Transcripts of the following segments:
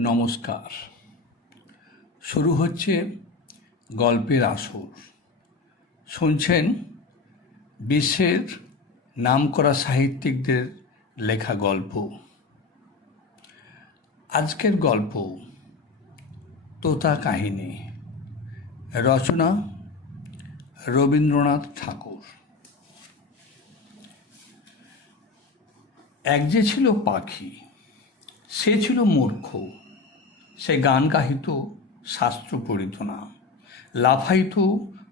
নমস্কার। শুরু হচ্ছে গল্পের আসর। শুনছেন বিশ্বের নামকরা সাহিত্যিকদের লেখা গল্প। আজকের গল্প তোতা কাহিনী রচনা রবীন্দ্রনাথ ঠাকুর। এক যে ছিল পাখি, সে ছিল মূর্খ। সে গান গাহিত শাস্ত্র পড়িত না। লাফাইত,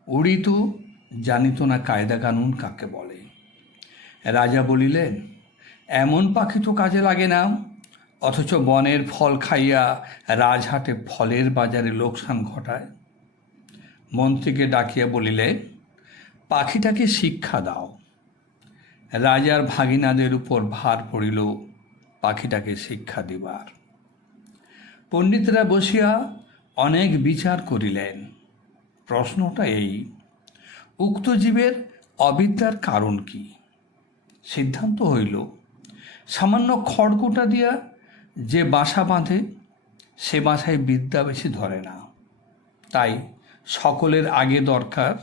উড়িত, জানিত না কায়দা কানুন কাকে বলে। রাজা বলিলেন, এমন পাখি তো কাজে লাগে না। অথচ বনের ফল খাইয়া রাজহাটে ফলের বাজারে লোকসান ঘটায়। মন্ত্রীকে ডাকিয়া বলিলেন পাখিটাকে শিক্ষা দাও। রাজার ভাগিনাদের উপর ভার পড়িল পাখিটাকে শিক্ষা দিবার। পণ্ডিতরা বসিয়া অনেক বিচার করিলেন। প্রশ্নটা এই, উক্ত জীবের অবিদ্যার কারণ কি? সিদ্ধান্ত হইল, সামান্য খড়কুটা দিয়া যে বাসা বাঁধে, সে বাসায় বিদ্যা বেশি ধরে না। তাই সকলের আগে দরকার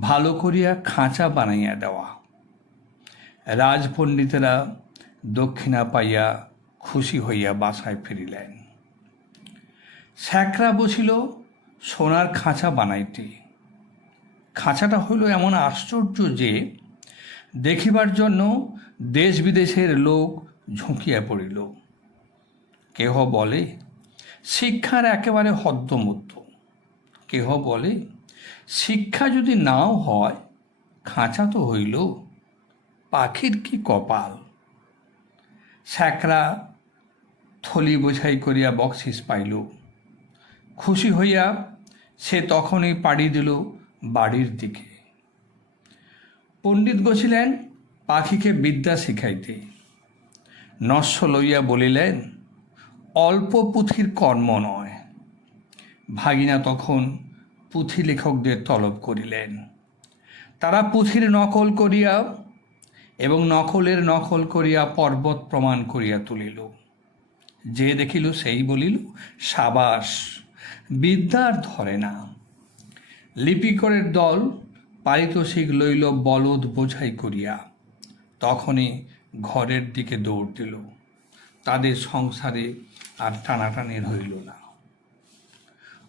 ভালো করিয়া খাঁচা বানাইয়া দেওয়া। রাজপণ্ডিতেরা দক্ষিণা পাইয়া খুশি হইয়া বাসায় ফিরিলেন। স্যাকরা বসিল সোনার খাঁচা বানাইতে। খাঁচাটা হইল এমন আশ্চর্য যে, দেখিবার জন্য দেশ বিদেশের লোক ঝুঁকিয়া পড়িল। কেহ বলে, শিক্ষার একেবারে হদ্দমধ্য কেহ বলে, শিক্ষা যদি নাও হয়, খাঁচা তো হইল পাখির কি কপাল? স্যাকরা থলি বোঝাই করিয়া বকশিস পাইল। খুশি হইয়া সে তখনই পাড়ি দিল বাড়ির দিকে। পণ্ডিত বসিলেন পাখিকে বিদ্যা শিখাইতে। নস্য লইয়া বলিলেন, অল্প পুঁথির কর্ম নয়। ভাগিনা তখন পুঁথি লেখকদের তলব করিলেন। তারা পুঁথির নকল করিয়া এবং নকলের নকল করিয়া পর্বত প্রমাণ করিয়া তুলিল। যে দেখিল সেই বলিল, সাবাস। বিদ্যার ধরে না। লিপিকরের দল পারিতোষিক লইল বলদ বোঝাই করিয়া তখনই ঘরের দিকে দৌড় দিল। তাদের সংসারে আর টানাটানির হইল না।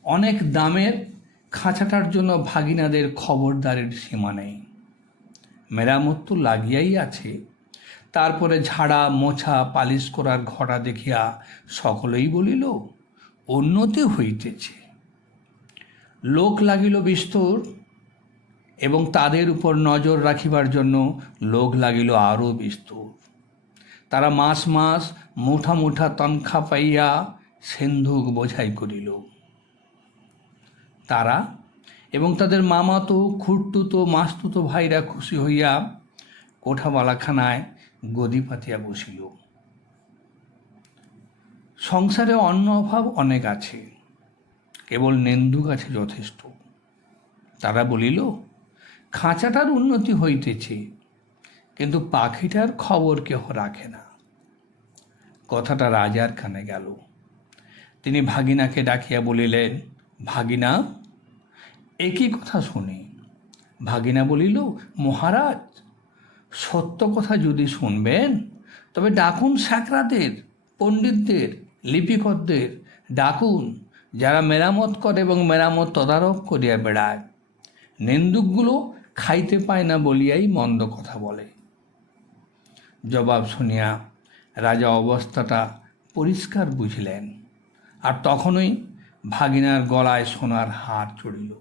অনেক দামের খাঁচাটার জন্য ভাগিনাদের খবরদারের সীমা নেই। মেরামত তো লাগিয়াই আছে। তারপরে ঝাড়া, মোছা, পালিশ করার ঘটা দেখিয়া সকলেই বলিল উন্নতি হইতেছে। লোক লাগিল বিস্তর এবং তাদের উপর নজর রাখিবার জন্য লোক লাগিল আরও বিস্তর। তারা মাস মাস মুঠা মুঠা তনখা পাইয়া সিন্ধুক বোঝাই করিল। তারা এবং তাদের মামাতো, খুঁড়তুতো, মাস্তুতো ভাইরা খুশি হইয়া কোঠাবালাখানায় গদি পাতিয়া বসিল। সংসারে অন্ন অভাব অনেক আছে। কেবল নেন্দুক আছে যথেষ্ট। তারা বলিল, খাঁচাটার উন্নতি হইতেছে, কিন্তু পাখিটার খবর কেহ রাখে না। কথাটা রাজার কানে গেল। তিনি ভাগিনাকে ডাকিয়া বলিলেন, ভাগিনা, একই কথা শুনি। ভাগিনা বলিল, মহারাজ, সত্য কথা যদি শুনবেন, তবে ডাকুন সাকরাদের পণ্ডিতদের লিপিকরদের ডাকুন, যারা মেরামত করে এবং মেরামত তদারক করিয়া বেড়ায়। নিন্দুকগুলো খাইতে পায় না বলিয়াই মন্দ কথা বলে। জবাব শুনিয়া রাজা অবস্থাটা পরিষ্কার বুঝলেন আর তখনই ভাগিনার গলায় সোনার হার চড়িল।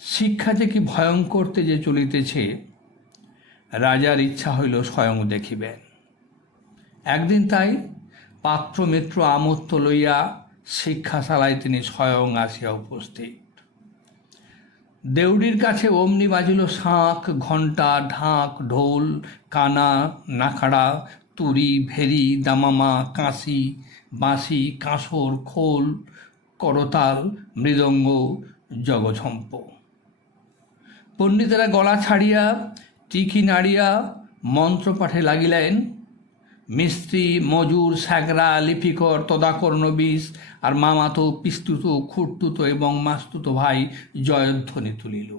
শিক্ষা যে কি ভয়ঙ্করতে যে চলিতেছে, রাজার ইচ্ছা হইল স্বয়ং দেখিবেন। একদিন তাই পাত্র মিত্র আমত্ত লইয়া শিক্ষাশালায় তিনি স্বয়ং আসিয়া উপস্থিত। দেউড়ির কাছে অমনি বাজিল শাঁখ, ঘণ্টা, ঢাক, ঢোল, কানা, নাখাড়া তুরি ভেরি, দামামা, কাঁসি, বাঁশি, কাঁসর, খোল, করতাল, মৃদঙ্গ, জগঝম্প। পণ্ডিতেরা গলা ছাড়িয়া টিকি নাড়িয়া মন্ত্রপাঠে লাগিলেন মিস্ত্রি, মজুর স্যাগরা লিপিকর, তদাকর নবিস আর মামাতো, পিস্তুত খুঁটতুত এবং মাস্তুত ভাই জয়ধ্বনি তুলিল।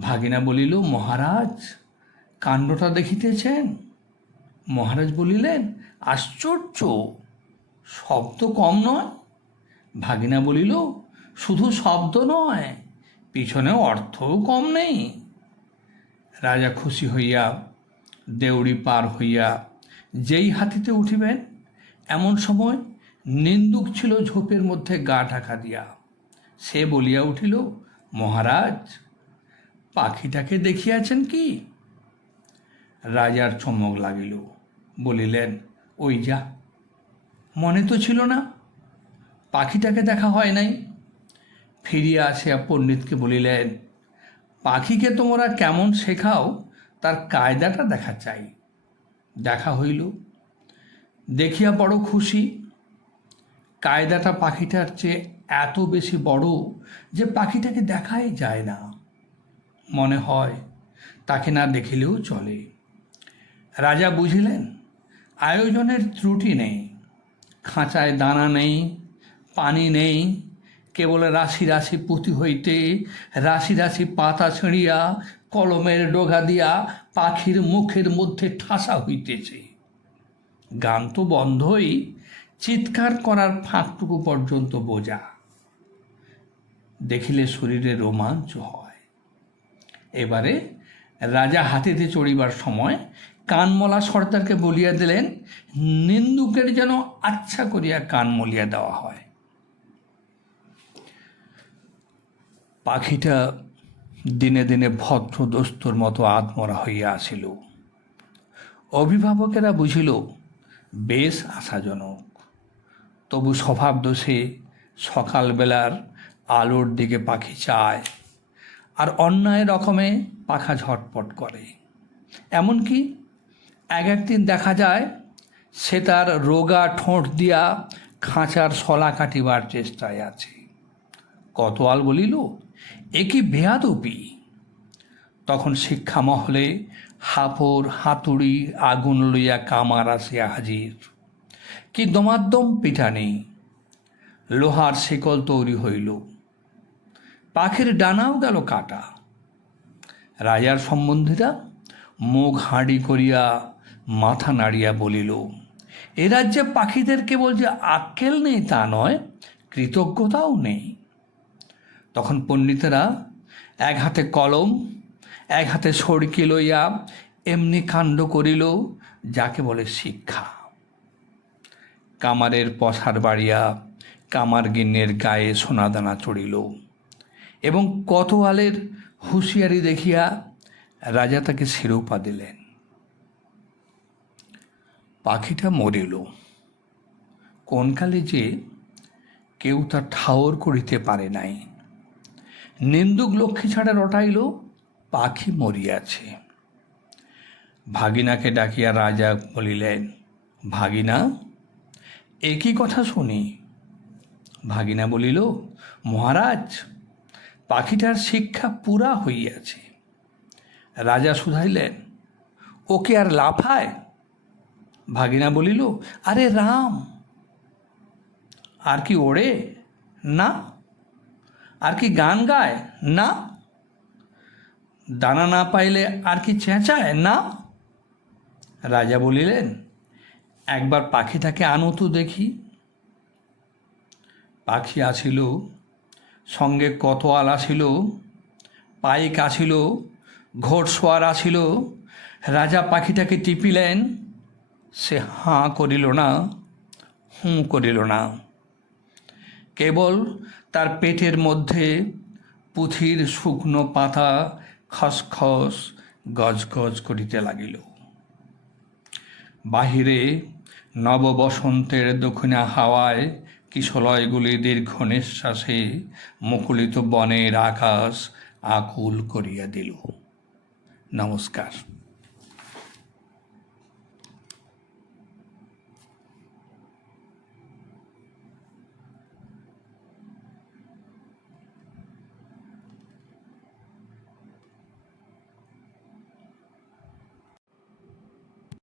ভাগিনা বলিল, মহারাজ, কাণ্ডটা দেখিতেছেন? মহারাজ বলিলেন, আশ্চর্য, শব্দ কম নয়? ভাগিনা বলিল, শুধু শব্দ নয় পিছনে অর্থও কম নেই। রাজা খুশি হইয়া দেউড়ি পার হইয়া যেই হাতিতে উঠিবেন, এমন সময় নিন্দুক ছিল ঝোপের মধ্যে গা ঢাকা দিয়া। সে বলিয়া উঠিল, মহারাজ, পাখিটাকে দেখিয়াছেন কি? রাজার চমক লাগিল, বলিলেন, ওই যা, মনে তো ছিল না, পাখিটাকে দেখা হয় নাই। ফিরিয়া আসিয়া পণ্ডিতকে বলিলেন, পাখিকে তোমরা কেমন শেখাও? তার কায়দাটা দেখা চাই। দেখা হইল। দেখিয়া বড় খুশি। কায়দাটা পাখিটার চেয়ে এত বেশি বড় যে পাখিটাকে দেখাই যায় না। মনে হয় তাকে না দেখিলেও চলে। রাজা বুঝিলেন, আয়োজনের ত্রুটি নেই। খাঁচায় দানা নেই, পানি নেই, কেবল রাশি রাশি পুঁতি হইতে রাশি রাশি পাতা ছিঁড়িয়া কলমের ডোগা দিয়া পাখির মুখের মধ্যে ঠাসা হইতেছে। গান তো বন্ধই, চিৎকার করার ফাঁকটুকু পর্যন্ত বোঝা। দেখিলে শরীরে রোমাঞ্চ হয়। এবারে রাজা হাতিতে চড়িবার সময় কানমলা সর্দারকে বলিয়া দিলেন, নিন্দুকের যেন আচ্ছা করিয়া কান মলিয়া দেওয়া হয়। পাখিটা দিনে দিনে ভদ্র দস্তুর মতো আত্মরা হইয়া আসিল। অভিভাবকেরা বুঝিল, বেশ আশাজনক। তবু স্বভাব দোষে সকালবেলার আলোর দিকে পাখি চায় আর অন্যায় রকমে পাখা ঝটপট করে। এমনকি এক একদিন দেখা যায়, সে তার রোগা ঠোঁট দিয়া খাঁচার শলা কাটিবার চেষ্টায় আছে। কতোয়াল বলিল এ কি বেয়াদপি তখন শিক্ষা মহলে হাফর, হাতুড়ি, আগুন লইয়া কামার আসিয়া হাজির। কি দমাদ্দম পিঠা নেই লোহার শিকল তৈরি হইল। পাখির ডানাও গেল কাটা। রাজার সম্বন্ধীরা মুখ হাঁড়ি করিয়া মাথা নাড়িয়া বলিল, এ রাজ্যে পাখিদের কেবল যে আক্কেল নেই তা নয়, কৃতজ্ঞতাও নেই। তখন পণ্ডিতেরা এক হাতে কলম, এক হাতে সড়কি লইয়া এমনি কাণ্ড করিল, যাকে বলে শিক্ষা। কামারের পশার বাড়িয়া কামার গিন্নের গায়ে সোনাদানা চড়িল এবং কতোয়ালের হুঁশিয়ারি দেখিয়া রাজা তাকে শিরোপা দিলেন। পাখিটা মরিল। কোনকালে যে কেউ তা ঠাওর করিতে পারে নাই। নিন্দুক লক্ষ্মী ছাড়া রটাইল, পাখি মরিয়াছে। ভাগিনাকে ডাকিয়া রাজা বলিলেন, ভাগিনা, একই কথা শুনি। ভাগিনা বলিল, মহারাজ, পাখিটার শিক্ষা পুরা হইয়াছে। রাজা শুধাইলেন, ওকে আর লাফায়? ভাগিনা বলিল, আরে রাম, আর কি ওড়ে? না আর কি গান গায়? না। দানা না পাইলে আর কি চেঁচায়? না। রাজা বলিলেন, একবার পাখিটাকে আনো তো দেখি। পাখি আসিল, সঙ্গে কতোয়াল আসিল, পাইক আসিল ঘোড়সোয়ার আসিল। রাজা পাখিটাকে টিপিলেন, সে হাঁ করিল না, হুঁ করিল না। কেবল তার পেটের মধ্যে পুঁথির শুকনো পাতা খসখস গজগজ করিতে লাগিল। বাহিরে নববসন্তের দক্ষিণা হাওয়ায় কিশলয়গুলি দীর্ঘ নিঃশ্বাসে মুকুলিত বনের আকাশ আকুল করিয়া দিল। নমস্কার।